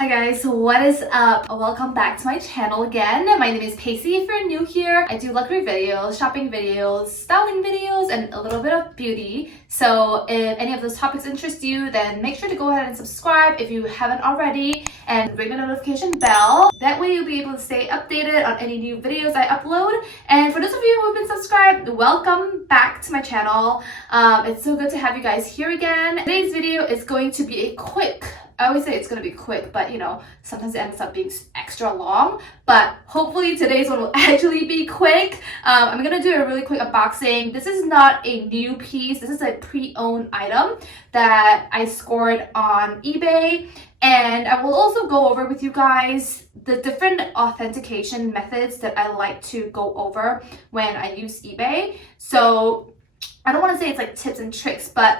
Hi guys, what is up? Welcome back to my channel again. My name is Pacey if you're new here. I do luxury videos, shopping videos, styling videos, and a little bit of beauty. So if any of those topics interest you, then make sure to go ahead and subscribe if you haven't already and ring the notification bell. That way you'll be able to stay updated on any new videos I upload. And for those of you who have been subscribed, welcome back to my channel. It's so good to have you guys here again. Today's video is going to be a quick, I always say it's going to be quick, but you know, sometimes it ends up being extra long. But hopefully today's one will actually be quick. I'm going to do a really quick unboxing. This is not a new piece. This is a pre-owned item that I scored on eBay. And I will also go over with you guys the different authentication methods that I like to go over when I use eBay. So I don't want to say it's like tips and tricks, but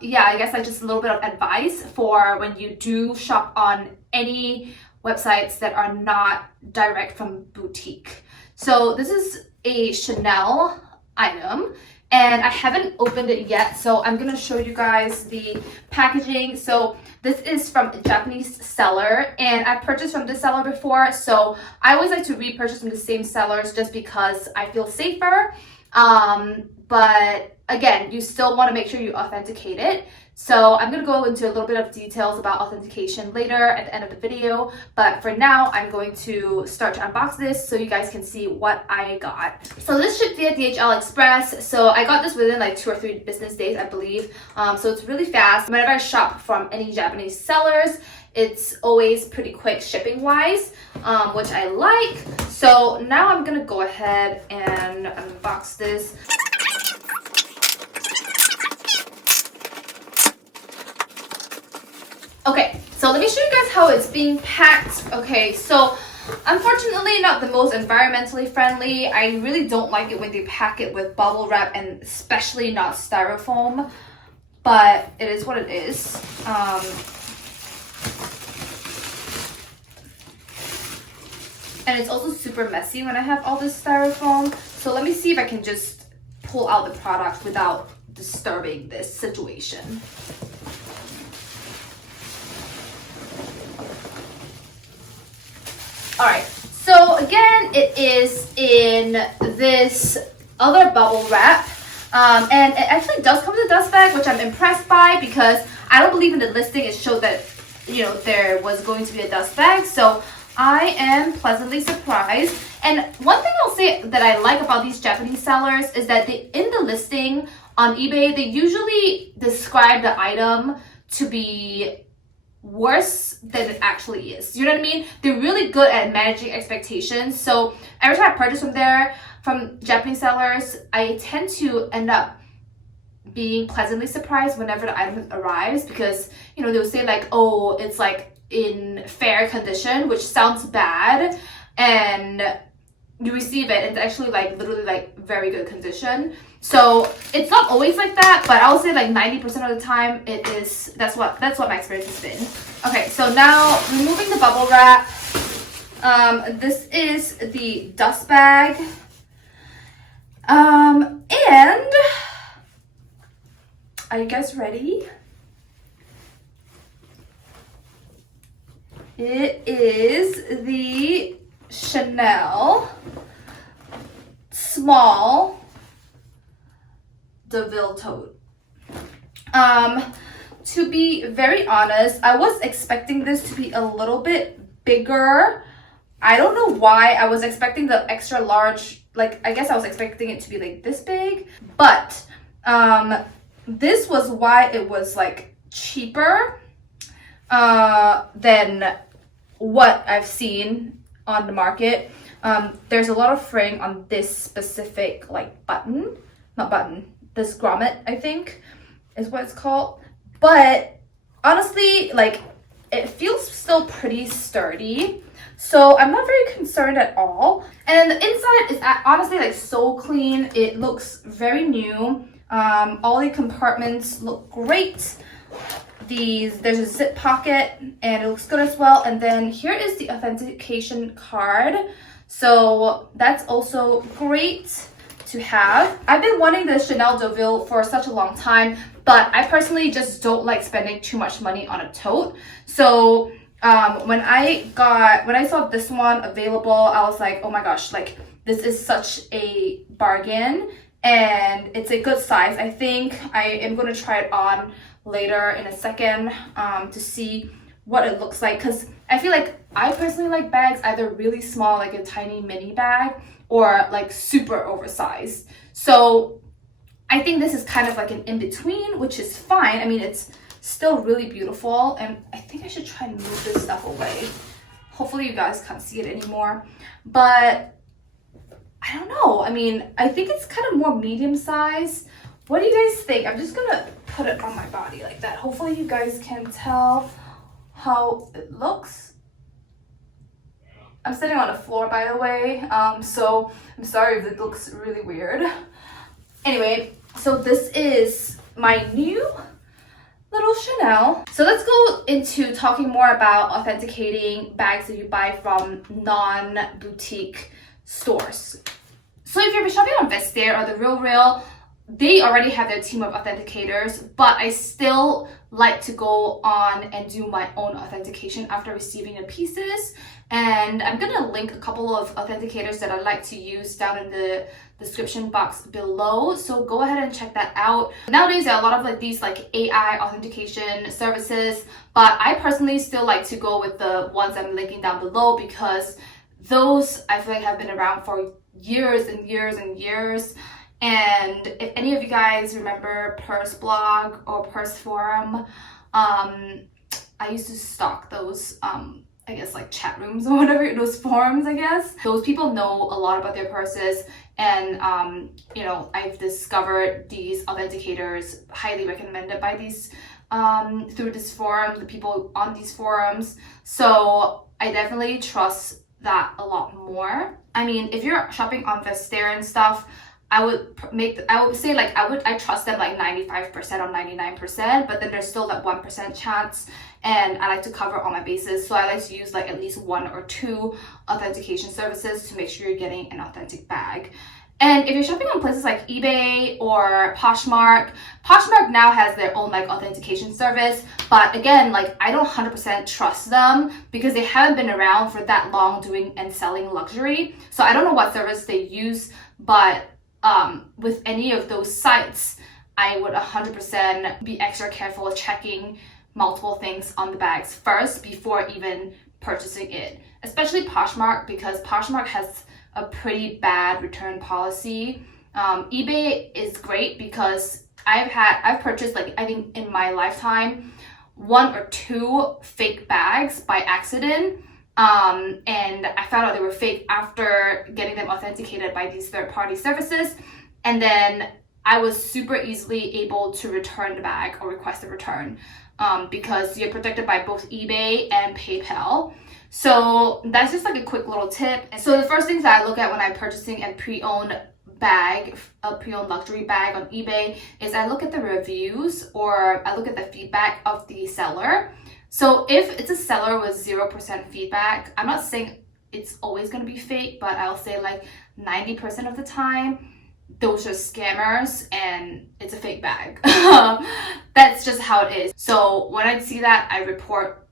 yeah, I guess like just a little bit of advice for when you do shop on any websites that are not direct from boutique. So this is a Chanel item and I haven't opened it yet, so I'm gonna show you guys the packaging. So this is from a Japanese seller and I purchased from this seller before, so I always like to repurchase from the same sellers just because I feel safer. But again, you still want to make sure you authenticate it. So I'm going to go into a little bit of details about authentication later at the end of the video. But for now, I'm going to start to unbox this so you guys can see what I got. So this shipped via DHL Express. So I got this within like 2 or 3 business days, I believe. So it's really fast. Whenever I shop from any Japanese sellers, it's always pretty quick shipping wise, which I like. So now I'm going to go ahead and unbox this. Okay, so let me show you guys how it's being packed. Okay, so unfortunately not the most environmentally friendly. I really don't like it when they pack it with bubble wrap and especially not styrofoam, but it is what it is. And it's also super messy when I have all this styrofoam. So let me see if I can just pull out the product without disturbing this situation. Alright, so again, it is in this other bubble wrap. And it actually does come with a dust bag, which I'm impressed by because I don't believe in the listing it showed that, you know, there was going to be a dust bag. So I am pleasantly surprised. And one thing I'll say that I like about these Japanese sellers is that in the listing on eBay, they usually describe the item to be worse than it actually is. You know what I mean? They're really good at managing expectations. So every time I purchase from Japanese sellers, I tend to end up being pleasantly surprised whenever the item arrives because, you know, they'll say like, oh, it's like in fair condition, which sounds bad, and you receive it and it's actually like literally like very good condition. So it's not always like that, but I would say like 90% of the time it is. That's what my experience has been. Okay, so now removing the bubble wrap. This is the dust bag. And are you guys ready? It is the Chanel small Deauville tote. To be very honest, I was expecting this to be a little bit bigger. I don't know why. I was expecting the extra large, like I guess I was expecting it to be like this big, but this was why it was like cheaper than what I've seen on the market. There's a lot of fraying on this specific like this grommet, I think is what it's called. But honestly, like it feels still pretty sturdy. So I'm not very concerned at all. And the inside is honestly like so clean. It looks very new. All the compartments look great. There's a zip pocket and it looks good as well. And then here is the authentication card. So that's also great to have. I've been wanting the Chanel Deauville for such a long time, but I personally just don't like spending too much money on a tote. So When I saw this one available, I was like, oh my gosh, like this is such a bargain and it's a good size. I think I am going to try it on later in a second to see what it looks like, because I feel like I personally like bags either really small, like a tiny mini bag, or like super oversized. So I think this is kind of like an in-between, which is fine. I mean, it's still really beautiful, and I think I should try and move this stuff away. Hopefully you guys can't see it anymore, but I don't know. I mean, I think it's kind of more medium size. What do you guys think? I'm just gonna put it on my body like that. Hopefully you guys can tell how it looks. I'm sitting on the floor, by the way, so I'm sorry if it looks really weird. Anyway, so this is my new little Chanel. So let's go into talking more about authenticating bags that you buy from non-boutique stores. So if you're shopping on Vestiaire or The RealReal, they already have their team of authenticators, but I still like to go on and do my own authentication after receiving the pieces. And I'm gonna link a couple of authenticators that I like to use down in the description box below, so go ahead and check that out. Nowadays there are a lot of like these like AI authentication services, but I personally still like to go with the ones I'm linking down below, because those I feel like have been around for years and years and years. And if any of you guys remember Purse Blog or Purse Forum, I used to stalk those I guess like chat rooms or whatever, those forums, I guess. Those people know a lot about their purses, and you know, I've discovered these authenticators highly recommended by these through this forum, the people on these forums. So I definitely trust that a lot more. I mean, if you're shopping on Vestiaire and stuff, I would say like I trust them like 95% or 99%, but then there's still that 1% chance, and I like to cover all my bases. So I like to use like at least 1 or 2 authentication services to make sure you're getting an authentic bag. And if you're shopping on places like eBay or Poshmark now has their own like authentication service, but again, like I don't 100% trust them because they haven't been around for that long doing and selling luxury. So I don't know what service they use, but with any of those sites, I would 100% be extra careful checking multiple things on the bags first before even purchasing it. Especially Poshmark, because Poshmark has a pretty bad return policy. eBay is great because I've purchased, like, I think in my lifetime 1 or 2 fake bags by accident. And I found out they were fake after getting them authenticated by these third-party services. And then I was super easily able to return the bag or request a return because you're protected by both eBay and PayPal. So that's just like a quick little tip. And so the first things that I look at when I'm purchasing a pre-owned bag, a pre-owned luxury bag on eBay, is I look at the reviews or I look at the feedback of the seller. So if it's a seller with 0% feedback, I'm not saying it's always going to be fake, but I'll say like 90% of the time, those are scammers and it's a fake bag. That's just how it is. So when I see that, I report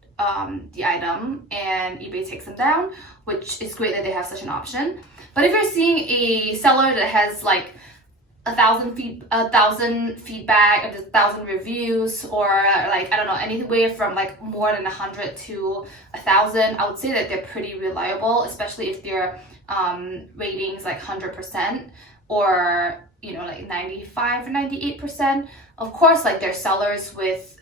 the item and eBay takes them down, which is great that they have such an option. But if you're seeing a seller that has like 1,000 feedback or 1,000 reviews, or like, I don't know, anywhere from like more than 100 to 1,000, I would say that they're pretty reliable, especially if their ratings like 100% or, you know, like 95 or 98%. Of course, like they're sellers with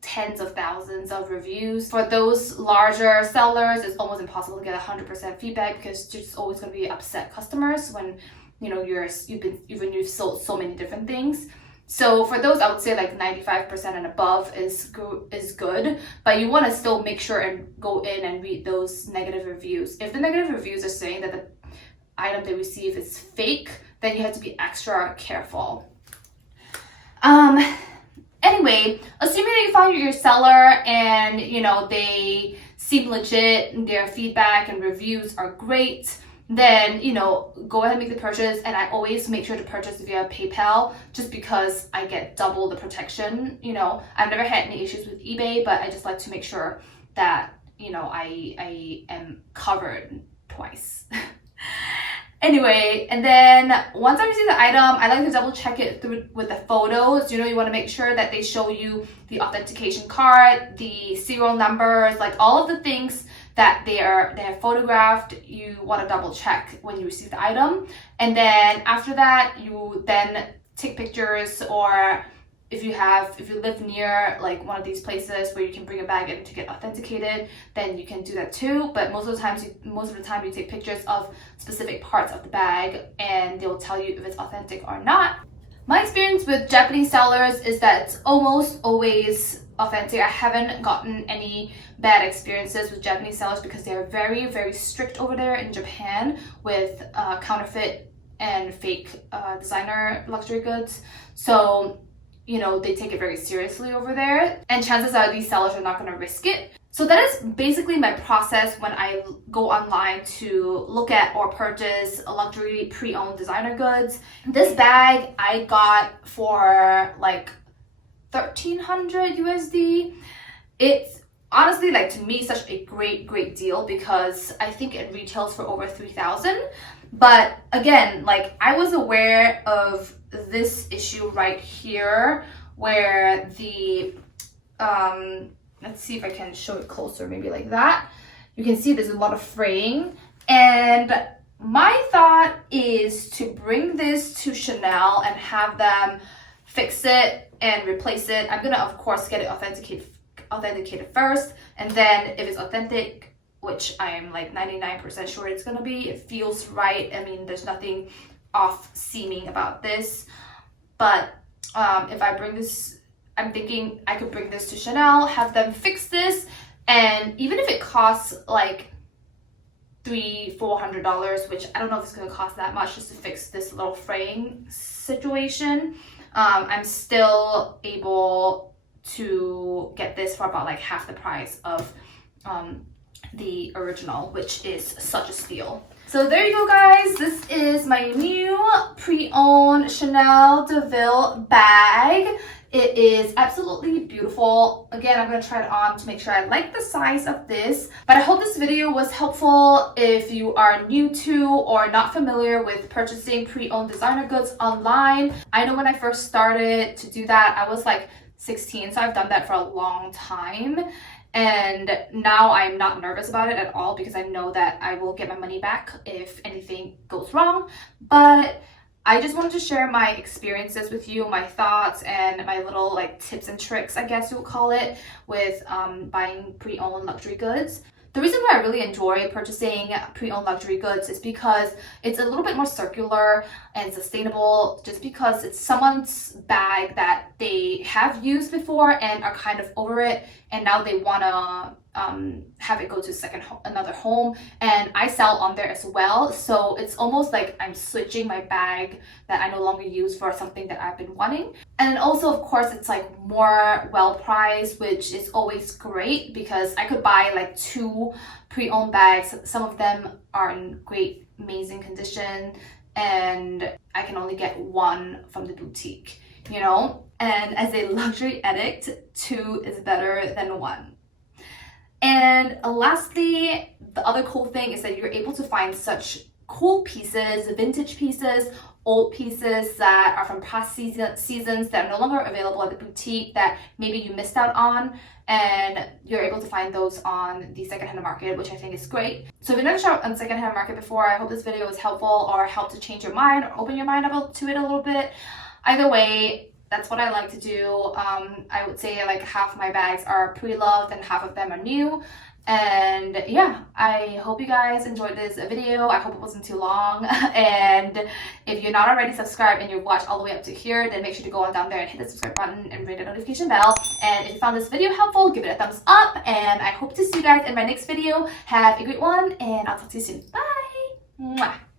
tens of thousands of reviews. For those larger sellers, it's almost impossible to get 100% feedback because there's always going to be upset customers when, you know, you've sold so many different things. So for those, I would say like 95% and above is good, but you want to still make sure and go in and read those negative reviews. If the negative reviews are saying that the item they receive is fake, then you have to be extra careful. Anyway, assuming that you found your seller and, you know, they seem legit and their feedback and reviews are great, then, you know, go ahead and make the purchase. And I always make sure to purchase via PayPal just because I get double the protection. You know, I've never had any issues with eBay, but I just like to make sure that you know, I am covered twice. Anyway, and then once I receive the item, I like to double check it through with the photos. You know, you want to make sure that they show you the authentication card, the serial numbers, like all of the things that they have photographed. You want to double check when you receive the item. And then after that, you then take pictures, or if you live near like one of these places where you can bring a bag in to get authenticated, then you can do that too. But most of the time you take pictures of specific parts of the bag, and they'll tell you if it's authentic or not. My experience with Japanese sellers is that it's almost always authentic. I haven't gotten any bad experiences with Japanese sellers because they are very, very strict over there in Japan with counterfeit and fake designer luxury goods. So, you know, they take it very seriously over there, and chances are these sellers are not going to risk it. So that is basically my process when I go online to look at or purchase luxury pre-owned designer goods. This bag I got for like 1,300 USD. It's honestly, like, to me, such a great deal because I think it retails for over 3,000. But again, like, I was aware of this issue right here where the let's see if I can show it closer, maybe like that. You can see there's a lot of fraying, and my thought is to bring this to Chanel and have them fix it and replace it. I'm gonna, of course, get it authenticated first, and then if it's authentic, which I am like 99% sure it's gonna be, it feels right. I mean, there's nothing off seeming about this. But if I bring this, I'm thinking I could bring this to Chanel, have them fix this, and even if it costs like $300-400, which I don't know if it's gonna cost that much just to fix this little fraying situation, I'm still able to get this for about like half the price of the original, which is such a steal. So there you go, guys. This is my new pre-owned Chanel Deauville bag. It is absolutely beautiful. Again, I'm going to try it on to make sure I like the size of this. But I hope this video was helpful if you are new to or not familiar with purchasing pre-owned designer goods online. I know when I first started to do that, I was like 16, so I've done that for a long time. And now I'm not nervous about it at all because I know that I will get my money back if anything goes wrong. But I just wanted to share my experiences with you, my thoughts, and my little like tips and tricks, I guess you would call it, with buying pre-owned luxury goods. The reason why I really enjoy purchasing pre-owned luxury goods is because it's a little bit more circular and sustainable, just because it's someone's bag that they have used before and are kind of over it, and now they want to have it go to another home, and I sell on there as well. So it's almost like I'm switching my bag that I no longer use for something that I've been wanting. And also, of course, it's like more well priced, which is always great because I could buy like 2 pre-owned bags. Some of them are in great, amazing condition, and I can only get 1 from the boutique, you know? And as a luxury addict, 2 is better than 1. And lastly, the other cool thing is that you're able to find such cool pieces, vintage pieces, old pieces that are from past seasons that are no longer available at the boutique that maybe you missed out on, and you're able to find those on the secondhand market, which I think is great. So if you've never shopped on the secondhand market before, I hope this video was helpful or helped to change your mind or open your mind up to it a little bit. Either way, that's what I like to do. I would say like half my bags are pre-loved and half of them are new. And yeah, I hope you guys enjoyed this video. I hope it wasn't too long. And if you're not already subscribed and you've watched all the way up to here, then make sure to go on down there and hit the subscribe button and ring the notification bell. And if you found this video helpful, give it a thumbs up. And I hope to see you guys in my next video. Have a great one, and I'll talk to you soon. Bye! Mwah.